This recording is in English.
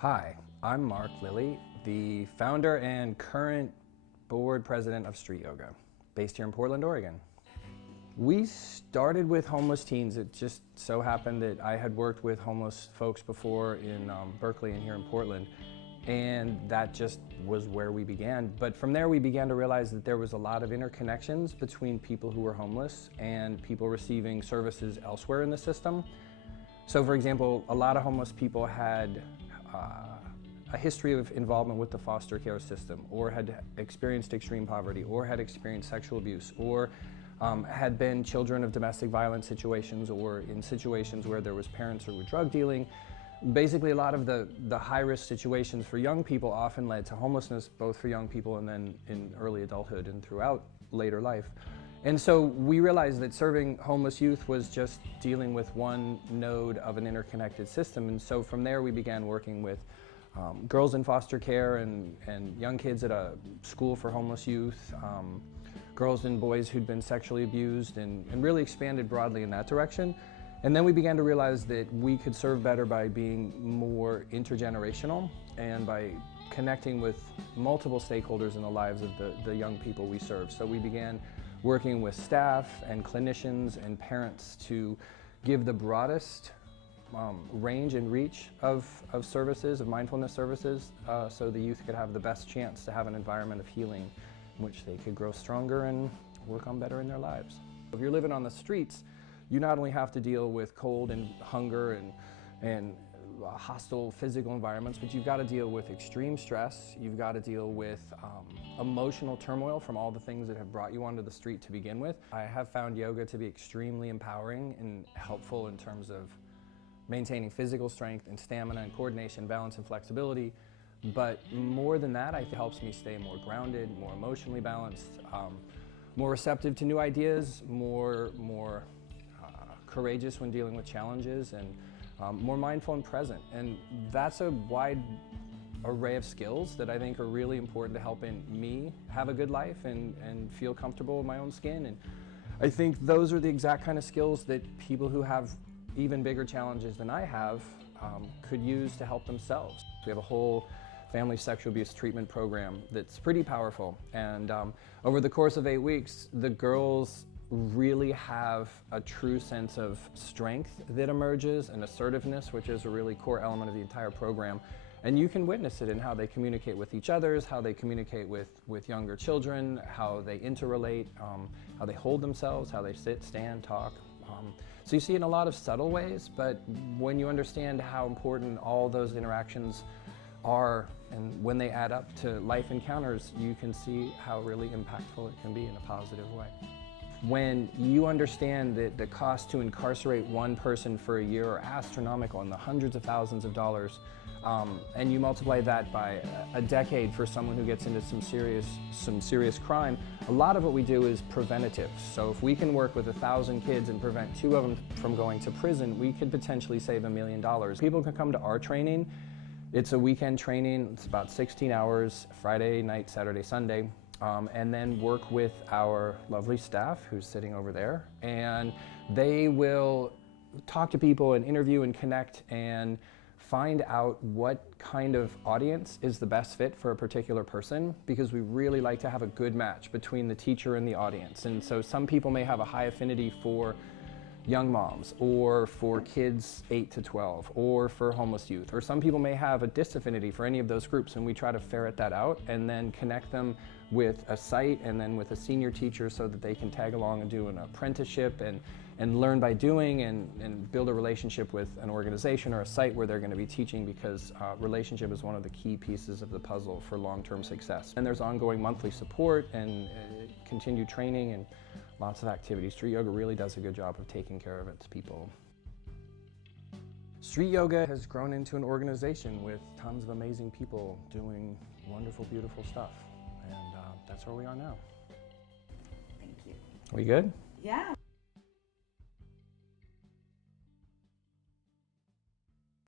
Hi, I'm Mark Lilly, the founder and current board president of Street Yoga, based here in Portland, Oregon. We started with homeless teens. It just so happened that I had worked with homeless folks before in Berkeley and here in Portland, and that just was where we began. But from there we began to realize that there was a lot of interconnections between people who were homeless and people receiving services elsewhere in the system. So for example, a lot of homeless people had a history of involvement with the foster care system, or had experienced extreme poverty, or had experienced sexual abuse, or had been children of domestic violence situations, or in situations where there was parents who were drug dealing. Basically, a lot of the high-risk situations for young people often led to homelessness, both for young people and then in early adulthood and throughout later life. And so we realized that serving homeless youth was just dealing with one node of an interconnected system. And so from there we began working with girls in foster care and young kids at a school for homeless youth, girls and boys who'd been sexually abused, and really expanded broadly in that direction. And then we began to realize that we could serve better by being more intergenerational and by connecting with multiple stakeholders in the lives of the young people we serve. So we began working with staff and clinicians and parents to give the broadest range and reach of services, of mindfulness services, so the youth could have the best chance to have an environment of healing in which they could grow stronger and work on better in their lives. If you're living on the streets, you not only have to deal with cold and hunger and hostile physical environments, but you've got to deal with extreme stress. You've got to deal with emotional turmoil from all the things that have brought you onto the street to begin with. I have found yoga to be extremely empowering and helpful in terms of maintaining physical strength and stamina and coordination, balance and flexibility. But more than that, it helps me stay more grounded, more emotionally balanced, more receptive to new ideas, more courageous when dealing with challenges, and more mindful and present. And that's a wide array of skills that I think are really important to helping me have a good life and feel comfortable in my own skin. And I think those are the exact kind of skills that people who have even bigger challenges than I have could use to help themselves. We have a whole family sexual abuse treatment program that's pretty powerful. And over the course of 8 weeks, the girls really have a true sense of strength that emerges, and assertiveness, which is a really core element of the entire program. And you can witness it in how they communicate with each other, how they communicate with younger children, how they interrelate, how they hold themselves, how they sit, stand, talk. So you see it in a lot of subtle ways, but when you understand how important all those interactions are, and when they add up to life encounters, you can see how really impactful it can be in a positive way. When you understand that the cost to incarcerate one person for a year are astronomical, in the hundreds of thousands of dollars, and you multiply that by a decade for someone who gets into some serious crime, a lot of what we do is preventative. So if we can work with 1,000 kids and prevent 2 of them from going to prison, we could potentially save $1 million. People can come to our training. It's a weekend training. It's about 16 hours, Friday night, Saturday, Sunday. And then work with our lovely staff who's sitting over there, and they will talk to people and interview and connect and find out what kind of audience is the best fit for a particular person, because we really like to have a good match between the teacher and the audience. And so some people may have a high affinity for young moms, or for kids 8 to 12, or for homeless youth, or some people may have a disaffinity for any of those groups, and we try to ferret that out and then connect them with a site and then with a senior teacher so that they can tag along and do an apprenticeship and learn by doing, and build a relationship with an organization or a site where they're going to be teaching, because relationship is one of the key pieces of the puzzle for long-term success. And there's ongoing monthly support and continued training and lots of activities. Street Yoga really does a good job of taking care of its people. Street Yoga has grown into an organization with tons of amazing people doing wonderful, beautiful stuff. And that's where we are now. Thank you. We good? Yeah.